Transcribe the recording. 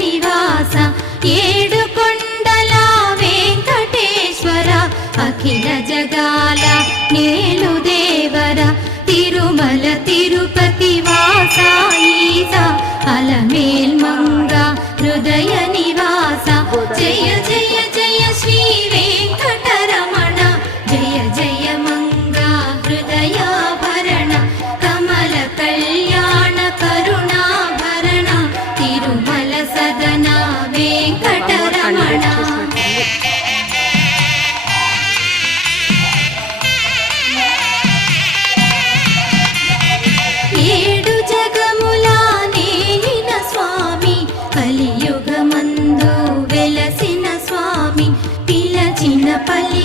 నివాస ఏడుకొండల వెంకటేశ్వర అఖిల జగాల నేలు దేవర తిరుమల తిరుపతి వాస ఈస అలమేల్ మంగ హృదయ నివాస జయ జయ జయ శ్రీ వెంకటరమణ జయ జయ మంగ హృదయాభరణ కమల కళ్యాణ కరుణాభరణ తిరుమల సదన వెంకటరమణ ఏడు జగముల నేలిన స్వామి కలియుగమందు వెలసిన స్వామి పిలచిన పల్లి